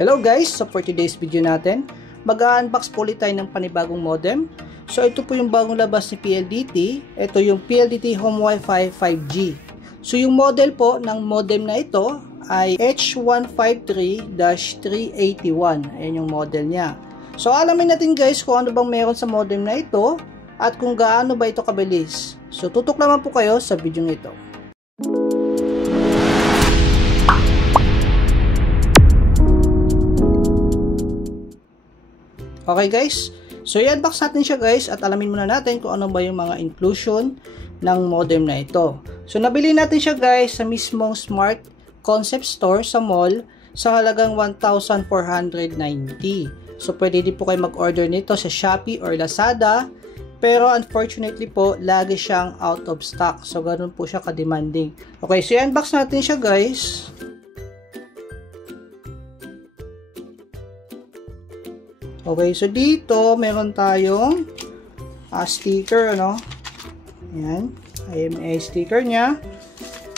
Hello guys! So for today's video natin, mag-unbox po ulit tayo ng panibagong modem. So ito po yung bagong labas ni PLDT. Ito yung PLDT Home Wi-Fi 5G. So yung model po ng modem na ito ay H153-381. Ayan yung model niya. So alamin natin guys kung ano bang meron sa modem na ito at kung gaano ba ito kabilis. So tutok naman po kayo sa video nito. Okay guys, so i-unbox natin siya guys at alamin muna natin kung ano ba yung mga inclusion ng modem na ito. So nabili natin siya guys sa mismong Smart Concept Store sa mall sa halagang 1,490. So pwede din po kayo mag-order nito sa Shopee or Lazada, pero unfortunately po lagi siyang out of stock. So ganun po siya ka-demanding. Okay, so i-unbox natin siya guys. Okay, so dito meron tayong sticker, ano? Ayan, IMEI sticker niya.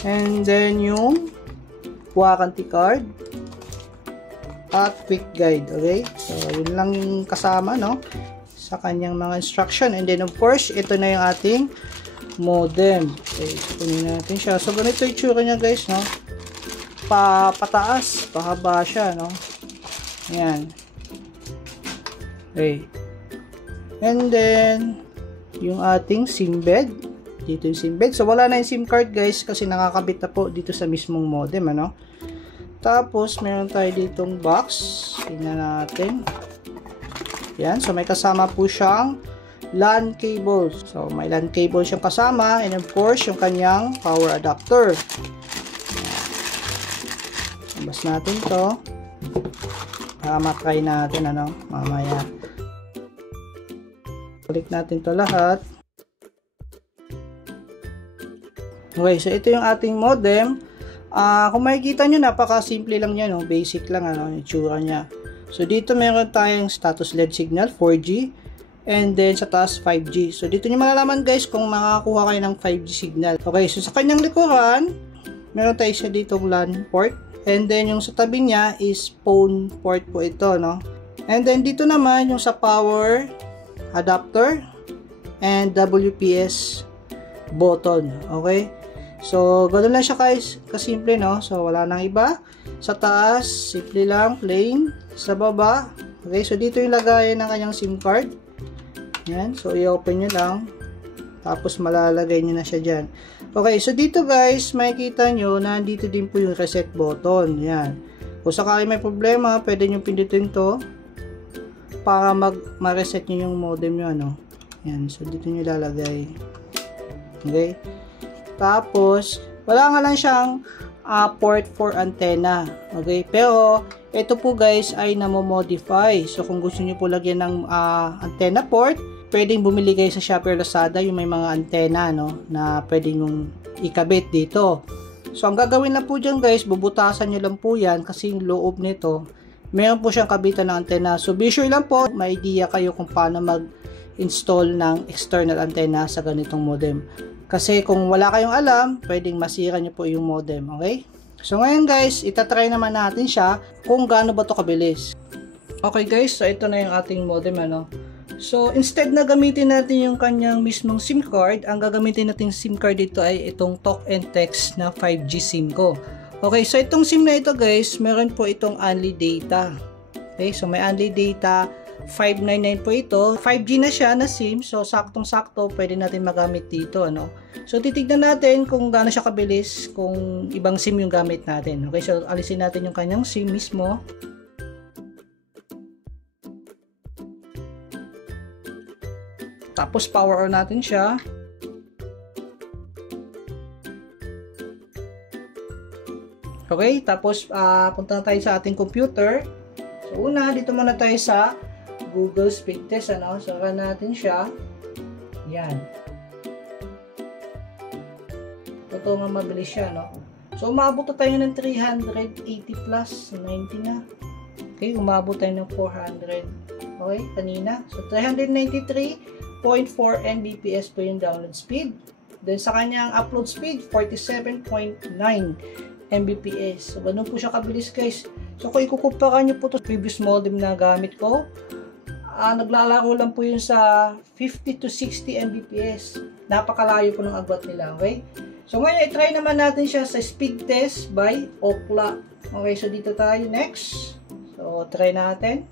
And then yung warranty card at quick guide, okay? So yun lang yung kasama, no? Sa kanyang mga instruction. And then of course, ito na yung ating modem. Okay, kunin natin siya. So ganito yung tsura niya guys, no? Pataas, pahaba siya, no? Ayan. Okay. And then, yung ating SIM bed. Dito yung SIM bed. So, wala na yung SIM card guys kasi nakakabit na po dito sa mismong modem, ano? Tapos, meron tayo ditong box. Tingnan natin. Yan. So, may kasama po siyang LAN cable. So, may LAN cable siyang kasama. And of course, yung kanyang power adapter. Labas natin to. Para matry natin, ano, mamaya. Balik natin to lahat. Okay, so ito yung ating modem. Kung makikita nyo, napaka-simple lang yan, no? Basic lang, ano, yung tsura niya. So dito meron tayong status LED signal, 4G. And then sa taas, 5G. So dito nyo malalaman guys kung makakakuha kayo ng 5G signal. Okay, so sa kanyang likuran, meron tayo siya ditong LAN port. And then, yung sa tabi niya is phone port po ito, no? And then, dito naman, yung sa power adapter and WPS button, okay? So, ganoon lang siya guys, kasimple, no? So, wala nang iba. Sa taas, simple lang, plain. Sa baba, okay? So, dito yung lagayan ng kanyang SIM card. Yan, so, i-open nyo lang. Tapos, malalagay nyo na siya dyan. Okay, so dito guys, makikita nyo na dito din po yung reset button. Yan. Kung sakali may problema, pwede nyo pindutin to para ma-reset nyo yung modem nyo, ano. Yan, so dito nyo lalagay. Okay. Tapos, wala nga lang siyang port for antenna. Okay, pero ito po guys ay namo-modify. So kung gusto nyo po lagyan ng antenna port, pwedeng bumili kayo sa Shopee or Lazada yung may mga antena, no, na pwedeng yung ikabit dito. So ang gagawin lang po dyan guys, bubutasan nyo lang po yan kasi yung loob nito meron po siyang kabitan ng antena. So be sure lang po, may idea kayo kung paano mag-install ng external antenna sa ganitong modem. Kasi kung wala kayong alam, pwedeng masira nyo po yung modem, okay? So ngayon guys, itatry naman natin siya kung gaano ba to kabilis. Okay guys, so ito na yung ating modem, ano. So instead na gamitin natin yung kanyang mismong SIM card, ang gagamitin natin SIM card dito ay itong Talk and Text na 5G SIM ko. Okay, so itong SIM na ito guys, meron po itong only data. Okay, so may only data 599 po ito. 5G na siya na SIM, so saktong-sakto pwede natin magamit dito, ano. So titignan natin kung gaano siya kabilis kung ibang SIM yung gamit natin. Okay, so alisin natin yung kanyang SIM mismo. Tapos power on natin siya. Okay, tapos punta na tayo sa ating computer. So una, dito muna tayo sa Google Speed Test, ano. So run natin siya. Yan. Totoo nga mabilis siya, no. So umabot na tayo ng 380 plus, 90 na. Okay, umabot tayo ng 400. Okay, kanina. So 393.4 Mbps po yung download speed. Then sa kanyang upload speed, 47.9 Mbps. So ganun po siya kabilis guys. So kung ikukumpara nyo po to previous modem na gamit ko, naglalaro lang po yun sa 50 to 60 Mbps. Napakalayo po ng agwat nila, okay? So ngayon, i-try naman natin siya sa speed test by Ookla. Okay, so dito tayo next. So try natin.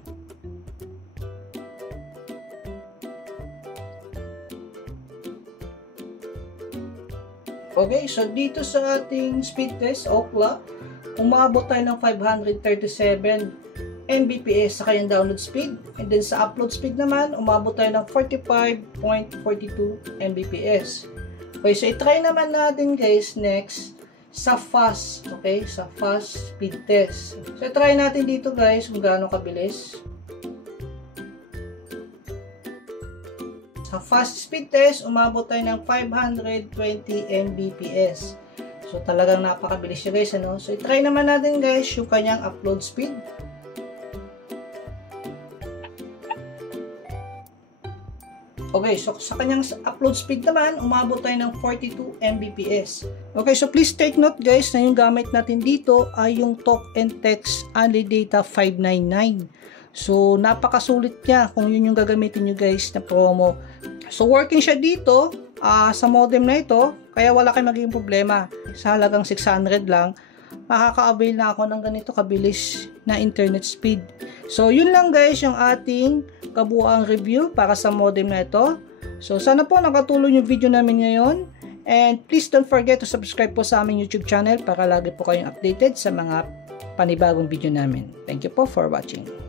Okay, so dito sa ating speed test, Ookla, umabot tayo ng 537 Mbps sa kanyang download speed. And then sa upload speed naman, umabot tayo ng 45.42 Mbps. Okay, so i-try naman natin guys next sa fast. Okay, sa fast speed test. So i-try natin dito guys kung gaano kabilis. Sa fast speed test, umabot tayo ng 520 Mbps. So, talagang napakabilis siya guys, ano? So, i-try naman natin guys yung kanyang upload speed. Okay, so sa kanyang upload speed naman, umabot tayo ng 42 Mbps. Okay, so please take note guys na yung gamit natin dito ay yung Talk and Text Only Data 599. So, napakasulit niya kung yun yung gagamitin nyo guys na promo. So, working siya dito sa modem na ito, kaya wala kayong magiging problema. Sa halagang 600 lang, makaka-avail na ako ng ganito kabilis na internet speed. So, yun lang guys yung ating kabuuang review para sa modem na ito. So, sana po nakatulong yung video namin ngayon. And please don't forget to subscribe po sa aming YouTube channel para lagi po kayong updated sa mga panibagong video namin. Thank you po for watching.